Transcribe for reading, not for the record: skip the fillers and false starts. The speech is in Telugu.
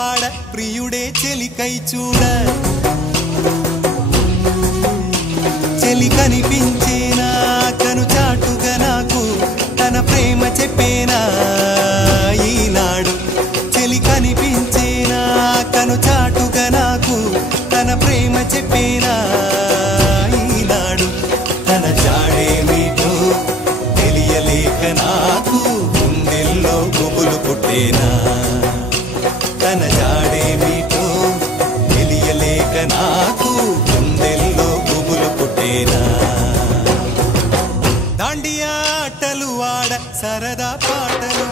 ఆడ ప్రియుడే చెలికై చూడ చెలి కనిపించేనా కను చాటుగా నాకు తన ప్రేమ చెప్పేనా ఈనాడు చెలి కనిపించేనా కను చాటుగా నాకు తన ప్రేమ చెప్పేనా ఈనాడు తన జాడేమిటో తెలియలేక నాకు గుండెల్లో గుబులు పుట్టేనా తన జాడేమిటో తెలియలేక నాకు గుండెల్లో గుబులు పుట్టేనా దాండియా ఆటలు ఆడ సరదా పాటలు